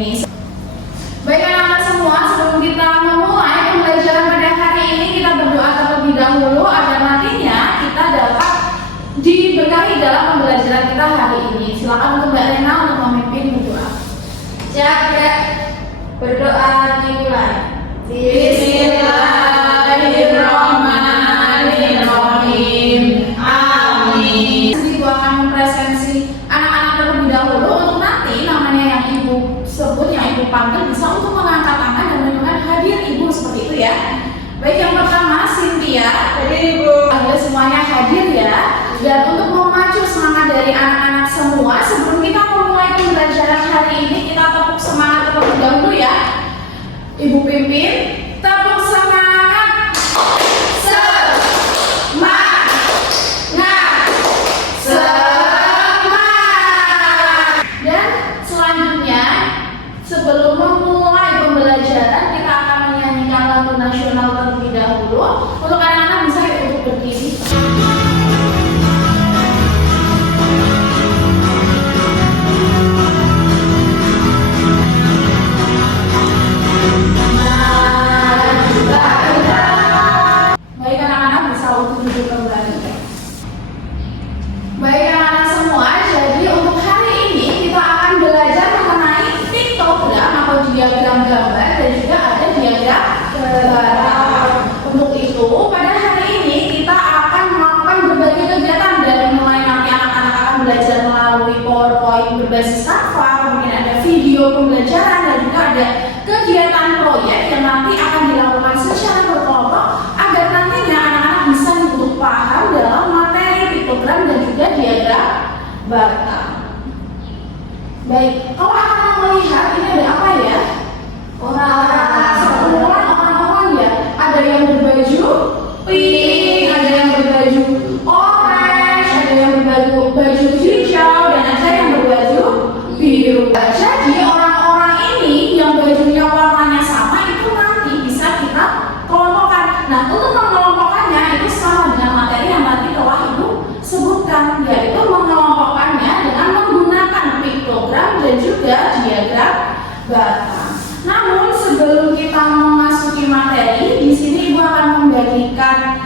ini. Baik anak-anak semua, sebelum kita memulai pembelajaran pada hari ini, kita berdoa terlebih dahulu agar nantinya kita dapat diberkahi dalam pembelajaran kita hari ini. Silakan untuk Mbak Rena untuk memimpin berdoa. Siap, berdoa dimulai. Bismillahirrahmanirrahim. Amin. Ibu akan mempresensi anak-anak terlebih dahulu untuk nanti namanya yang ibu sebut, yang ibu panggil bisa untuk mengangkat tangan dan menunjukkan hadir ibu seperti itu ya. Baik, yang pertama Cynthia. Hadir Ibu. Anda semuanya hadir ya. Dan untuk memacu semangat dari anak-anak semua, sebelum kita memulai pembelajaran hari ini, kita tepuk semangat terlebih dahulu ya. Ibu pimpin, tepuk semangat. Semangat. Dan selanjutnya, sebelum memulai pembelajaran, kita akan menyanyikan lagu nasional terlebih dahulu. Untuk anak-anak bisa untuk berdiri. Baik anak-anak bisa untuk duduk kembali. Baik anak-anak semua, jadi untuk hari ini kita akan belajar mengenai piktogram atau diagram gambar dan juga ada diagram barang. Untuk itu, pada hari ini kita akan melakukan berbagai kegiatan dari mulai nanti anak-anak akan belajar melalui PowerPoint berbasis Canva, mungkin ada video pembelajaran dan juga ada kegiatan proyek yang nanti akan dilakukan secara berkelompok agar nantinya anak-anak bisa untuk paham dalam materi piktogram dan juga diagram batang. Baik, kalau anak-anak melihat ini ada apa ya? Orang-orang ya. Ada yang berbaju pink, ada yang berbaju orange, ada yang berbaju hijau, dan ada yang berbaju biru. Jadi orang-orang ini yang bajunya warnanya sama itu nanti bisa kita kelompokkan. Nah, untuk mengelompokkannya itu sama dengan materi yang tadi telah Ibu sebutkan, yaitu mengelompokkannya dengan menggunakan piktogram dan juga diagram batang. Namun sebelum kita memasuki materi, di sini Ibu akan membagikan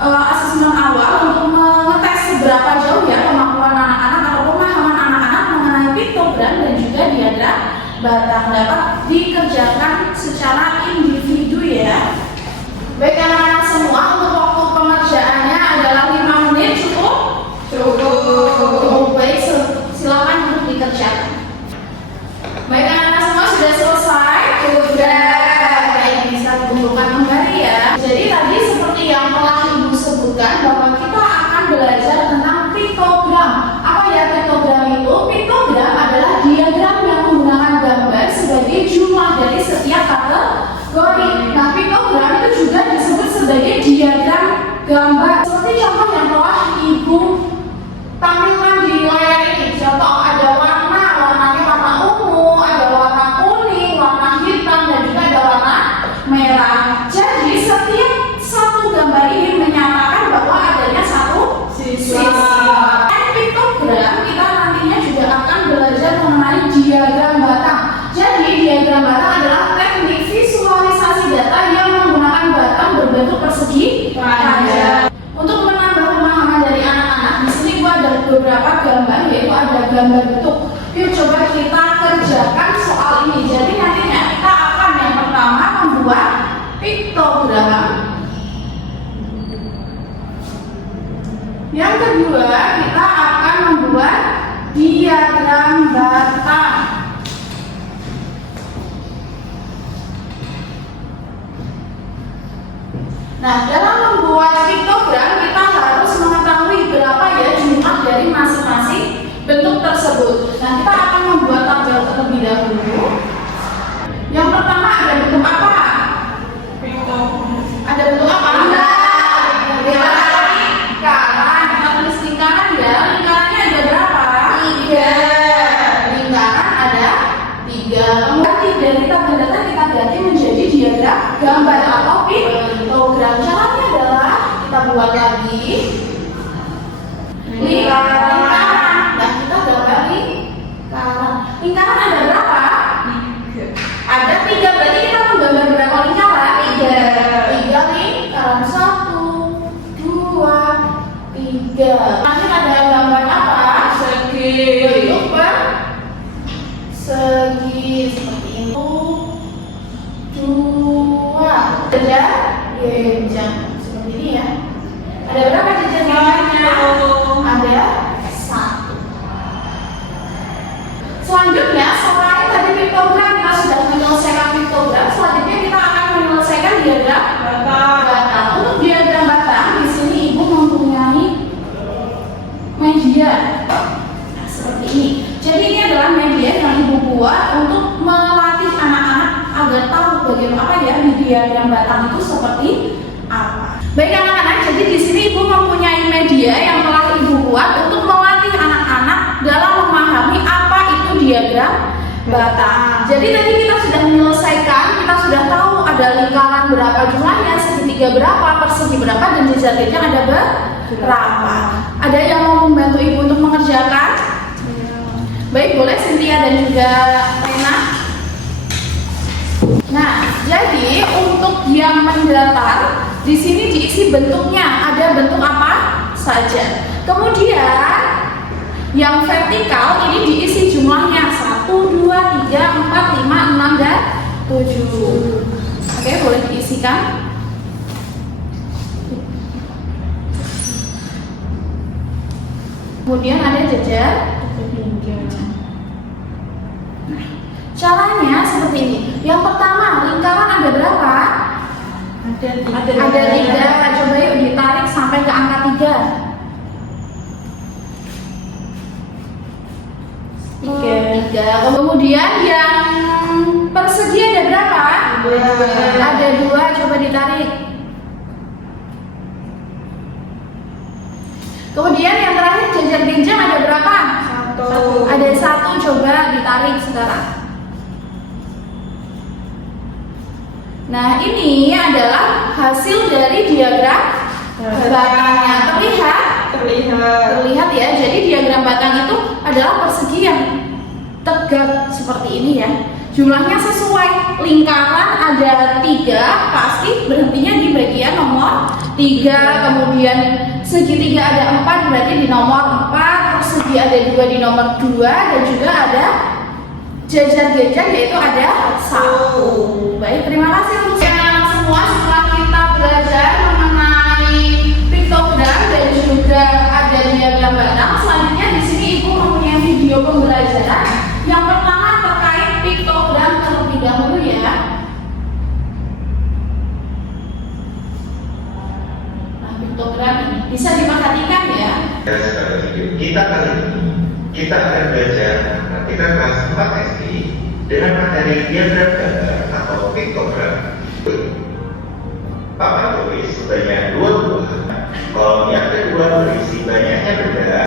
asesmen awal untuk mengetes seberapa jauh ya kemampuan anak-anak atau pemahaman anak-anak mengenai piktogram dan juga diagram batang dapat dikerjakan secara individu ya. Baik anak-anak semua, untuk waktu pengerjaannya adalah 5 menit cukup? Cukup. Baik, silakan untuk dikerjakan. Baik anak-anak semua sudah selesai? Sudah. Baik, bisa dikumpulkan kembali ya. Jadi tadi seperti yang telah Ibu sebutkan bahwa kita akan belajar tentang piktogram. Apa ya piktogram itu? Piktogram adalah diagram yang menggunakan gambar sebagai jumlah dari setiap kategori. Nah, piktogram itu juga disebut sebagai diagram gambar. Seperti contoh yang telah Ibu tampilkan di layar ini. Contoh ada warnanya warna ungu, ada warna kuning, warna hitam, dan juga ada warna merah. Jadi setiap satu gambar ini menyatakan bahwa adanya satu sisi. Dan piktogram kita nantinya juga akan belajar mengenai diagram batang. Jadi diagram batang adalah teknik visualisasi data yang menggunakan batang berbentuk persegi panjang. Untuk menambah pemahaman dari anak-anak, di sini gua ada beberapa gambar, yaitu ada gambar bentuk. Yuk coba kita kerjakan soal ini. Jadi nantinya kita akan yang pertama membuat piktogram. Yang kedua kita akan membuat diagram batang. Nah, dalam membuat piktogram kita harus mengetahui berapa ya jumlah dari masing-masing bentuk tersebut. Nah, kita akan membuat tabel terlebih dahulu. Yang pertama ada bentuk apa? Ada bentuk apa? Lingkaran. Kita tulis lingkaran ya. Lingkarannya ada berapa? 3. Lingkaran ada 3. Kemudian dari tabel data kita ganti menjadi diagram gambar atau piktogram. Caranya adalah kita buat lagi lingkaran. Nah, kita gambar lingkaran. Lingkaran ada berapa? Nanti ada gambar apa? Persegi. Bentuk persegi seperti itu. 2 ada jenjang seperti ini ya. Ada berapa jenjang yang lainnya? Ada 1. Selanjutnya, selain tadi piktogram kita sudah menyelesaikan piktogram, selanjutnya kita akan menyelesaikan diagram batang. Untuk diagram batang, di sini ibu mempunyai media seperti ini. Jadi ini adalah media yang ibu buat untuk melatih anak-anak agar tahu bagaimana ya di diagram batang itu seperti apa. Baik anak-anak, jadi di sini ibu mempunyai media yang telah ibu buat untuk melatih anak-anak dalam memahami apa itu diagram batang. Jadi tadi kita sudah menyelesaikan, kita sudah tahu ada lingkaran berapa jumlahnya, segitiga berapa, persegi berapa, dan jenjang ada berapa. Ada yang mau membantu ibu untuk mengerjakan? Baik, boleh Cynthia dan juga Rena. Nah, jadi untuk yang mendatar di sini diisi bentuknya, ada bentuk apa saja. Kemudian yang vertikal ini diisi jumlahnya 1, 2, 3, 4, 5, 6, dan 7. Oke, boleh diisikan. Kemudian ada jajar. Caranya seperti ini. Yang pertama, lingkaran ada berapa? Ada 3. Coba yuk ditarik sampai ke angka 3. 3. Kemudian yang persegi ada berapa? Ada 2. Coba ditarik. Kemudian yang terakhir jajar genjang ada berapa? 1. Ada 1. Coba ditarik sekarang. Nah, ini adalah hasil dari diagram batangnya. Terlihat ya. Jadi diagram batang itu adalah persegi yang tegak seperti ini ya. Jumlahnya sesuai, lingkaran ada 3, pasti berhentinya di bagian nomor 3. Kemudian segitiga ada 4, berarti di nomor 4. Persegi ada 2 di nomor 2, dan juga ada jajar-jajar yaitu ada 1. Baik, terima kasih untuk anak-anak semua. Setelah kita belajar mengenai piktogram dan juga ada diagram batang, selanjutnya di sini ibu mempunyai video pembelajaran. Yang pertama terkait piktogram terlebih dahulu ya. Nah, piktogram ini bisa diperhatikan ya. Kita akan belajar kita kelas 4 SD dengan materi diagram gambar atau piktogram. Papan tulis sebanyak 2 buah. Kolom yang kedua berisi banyaknya benda.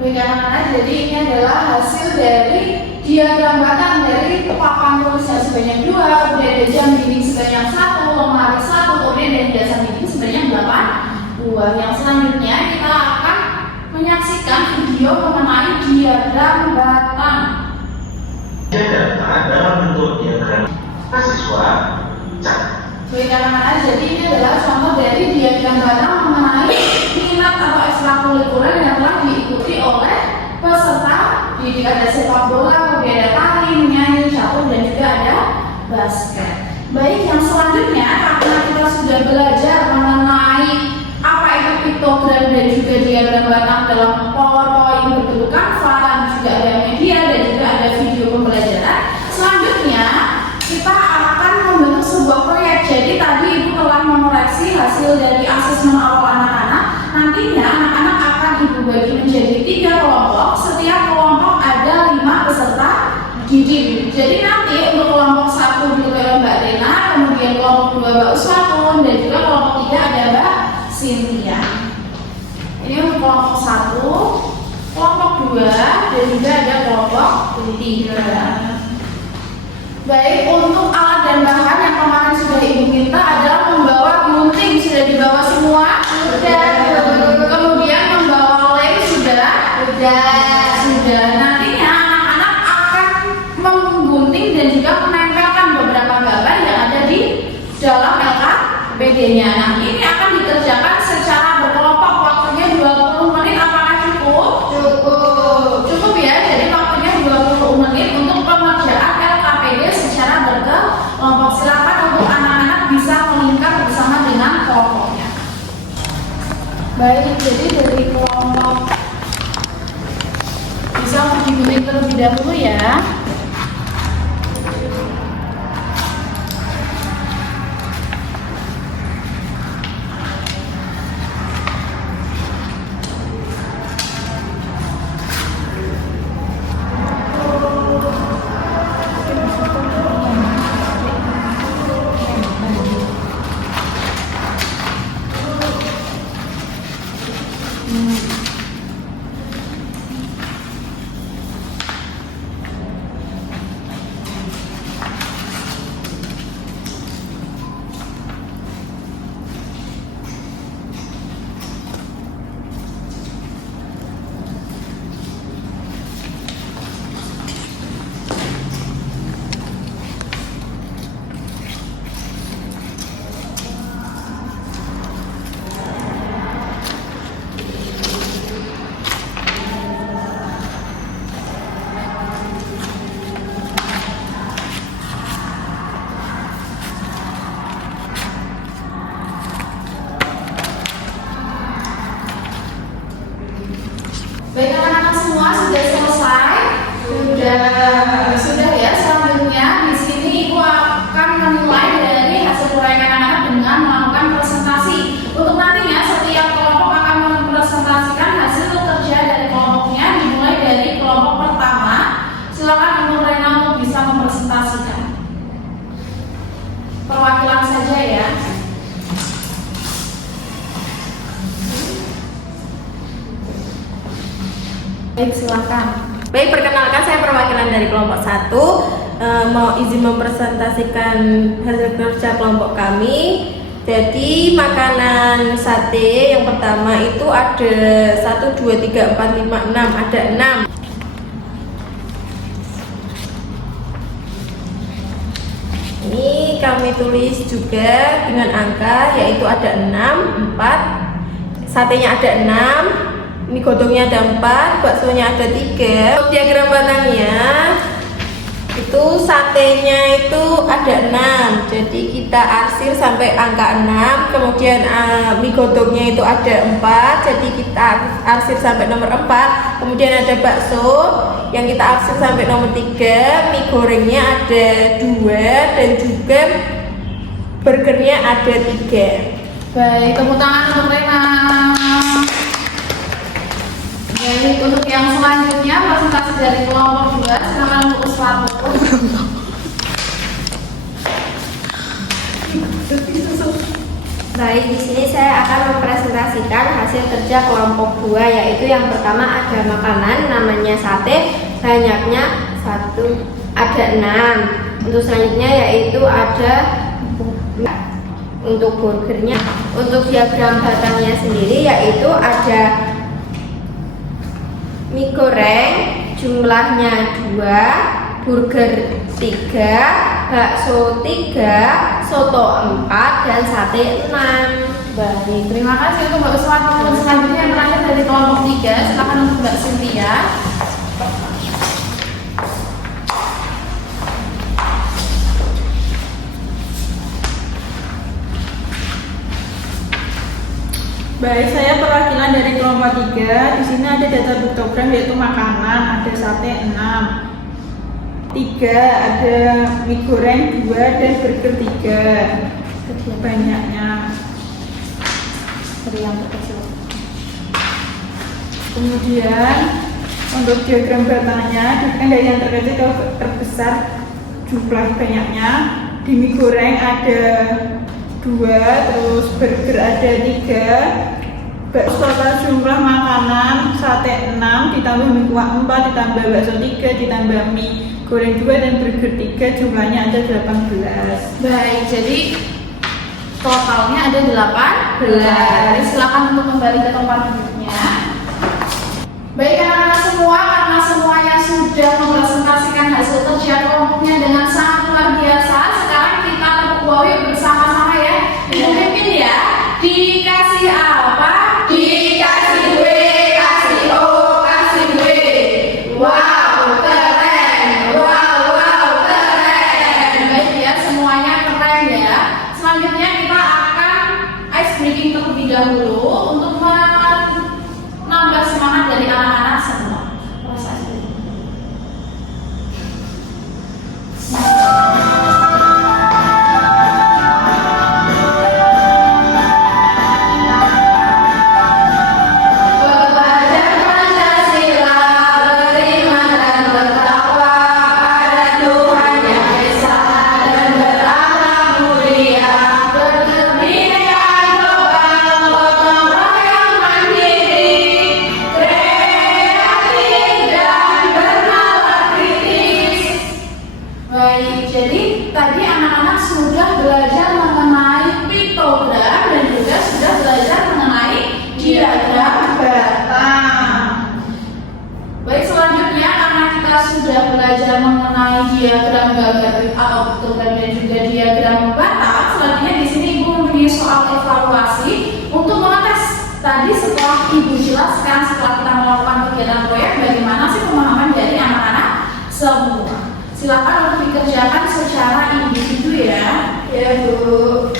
Baik anak-anak, jadi ini adalah hasil dari diagram batang dari papan tulis yang sebanyak 2, kemudian ada jam dinding sebanyak 1, lemari 1, kemudian ada hiasan dinding sebanyak 8 buah. Yang selanjutnya kita akan menyaksikan video mengenai diagram batang. Data dalam bentuk diagram mahasiswa cat. Baik anak-anak, jadi ini adalah contoh dari diagram batang mengenai minat atau ekstrakurikuler yang telah diikuti oleh peserta didik. Ada sepak bola, kemudian ada tari, menyanyi, catur, dan juga ada basket. Baik, yang selanjutnya karena kita sudah belajar mengenai apa itu piktogram dan juga diagram batang dalam PowerPoint berbentuk Canva, dan juga ada media dan juga ada video pembelajaran. Selanjutnya kita akan membentuk sebuah proyek. Jadi tadi ibu telah mengoreksi hasil dari asesmen awal anak-anak. Nantinya anak-anak akan ibu bagi menjadi 3 kelompok. Setiap kelompok ada 5 peserta didik. Jadi nanti untuk kelompok 1 diketuai oleh Mbak Rena, kemudian kelompok 2 Mbak Uswatun, dan juga kelompok 3 ada Mbak Cynthia. Ini untuk kelompok 1, kelompok 2, dan juga ada kelompok 3. Baik, untuk alat dan bahan yang kemarin sudah ibu minta adalah membawa gunting. Sudah dibawa semua? Sudah. Kemudian membawa lem sudah? Sudah. Nantinya anak-anak akan menggunting dan juga menempelkan beberapa gambar yang ada di dalam LKPD-nya. Nah, ini akan dikerjakan Baik, jadi dari kelompok bisa untuk digunting terlebih dahulu ya. Baik anak-anak semua sudah selesai, sudah ya. Selanjutnya di sini Ibu akan menilai dari hasil uraian anak-anak dengan melakukan presentasi. Untuk nantinya setiap kelompok akan mempresentasikan hasil kerja dari kelompoknya dimulai dari kelompok pertama. Silakan Ibu Rena untuk bisa mempresentasikan. Perwakilan saja ya. Baik, silakan. Baik, perkenalkan saya perwakilan dari kelompok 1. Mau izin mempresentasikan hasil kerja kelompok kami. Jadi makanan sate yang pertama itu ada 1, 2, 3, 4, 5, 6, ada 6. Ini kami tulis juga dengan angka, yaitu ada 6, 4, satenya ada 6, mie godongnya ada 4, baksonya ada 3. Untuk diagram batangnya itu satenya itu ada 6, jadi kita arsir sampai angka 6. Kemudian mie godongnya itu ada 4, jadi kita arsir sampai nomor 4. Kemudian ada bakso yang kita arsir sampai nomor 3. Mie gorengnya ada 2 dan juga burgernya ada 3. Baik, tepuk tangan untuk Rena. Baik, untuk yang selanjutnya presentasi dari kelompok 2, silakan untuk Uswatu. Baik, di sini saya akan mempresentasikan hasil kerja kelompok 2, yaitu yang pertama ada makanan namanya sate, banyaknya 1, ada 6. Untuk selanjutnya yaitu ada untuk burgernya. Untuk diagram batangnya sendiri yaitu ada mie goreng jumlahnya 2, burger 3, bakso 3, soto 4, dan sate 6. Baik, terima kasih untuk Mbak Uswatu. Selanjutnya yang terakhir dari kelompok 3, silakan untuk Mbak Cynthia. Baik, saya perwakilan dari kelompok 3. Di sini ada data piktogram yaitu makanan, ada sate 6, 3, ada mie goreng 2 dan burger 3. Banyaknya Dari yang terkecil. Kemudian untuk diagram batangnya kan dari yang terkecil ke terbesar jumlah banyaknya. Di mie goreng ada 2, terus burger ada 3, total jumlah makanan sate 6 ditambah mie kuah 4 ditambah bakso 3 ditambah mie goreng 2 dan burger 3, jumlahnya ada 18. Baik, jadi totalnya ada 18. Silakan untuk kembali ke tempat duduknya. Baik anak-anak semua, karena semuanya sudah mempresentasikan hasil kerja kelompoknya dengan sangat luar biasa, sekarang kita tepuk bahu bersama-sama ya. Memimpin ya. Dikasih apa? Dikasih W, kasih O, kasih W. Wow, keren. Wow, keren. Baik ya, semuanya keren ya. Selanjutnya kita akan ice breaking terlebih dahulu untuk tadi setelah Ibu jelaskan, setelah kita melakukan kegiatan proyek, bagaimana sih pemahaman dari anak-anak semua. Silakan untuk dikerjakan secara individu ya. Ya Bu.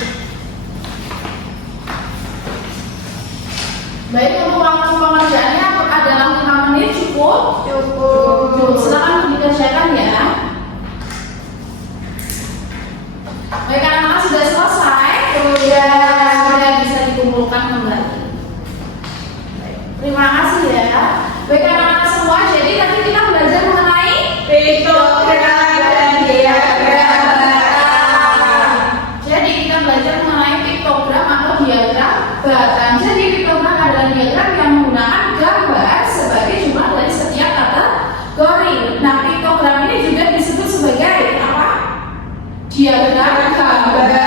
Baik, untuk waktu pengerjaannya dalam 5 menit cukup? Cukup. Silakan untuk dikerjakan ya. Baik, anak-anak sudah selesai? Sudah bisa dikumpulkan kembali. Baik, terima kasih ya. Baik, anak-anak semua, jadi nanti kita belajar mengenai piktogram dan diagram. Jadi kita belajar mengenai piktogram atau diagram batang. Jadi piktogram adalah diagram yang menggunakan gambar sebagai jumlah dari setiap kategori. Nah, piktogram ini juga disebut sebagai apa? Diagram gambar.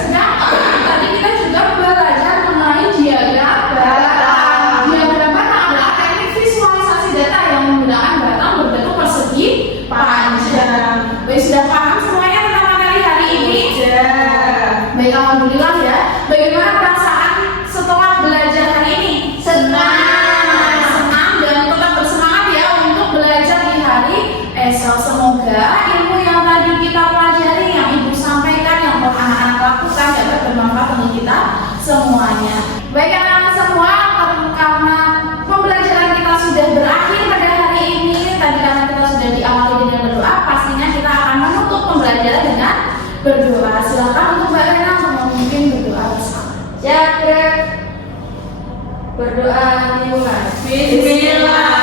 Sedangkan tadi kita juga belajar mengenai diagram batang. Diagram batang adalah teknik visualisasi data yang menggunakan batang berbentuk persegi panjang. Baik, sudah paham semuanya tentang materi hari ini? Baik, alhamdulillah ya. Bagaimana perasaan setelah belajar hari ini? Senang dan tetap bersemangat ya untuk belajar di hari esok. Semoga ilmu yang tadi kita pelajari, yang Ibu sampaikan, yang telah anak-anak lakukan dapat bermanfaat untuk kita semuanya. Baik anak-anak semua, karena pembelajaran kita sudah berakhir pada hari ini, tadi karena kita sudah diawali dengan berdoa, pastinya kita akan menutup pembelajaran dengan berdoa. Silakan untuk Mbak Rena untuk memimpin berdoa bersama. Jagrek. Berdoa dimulai. Bismillah.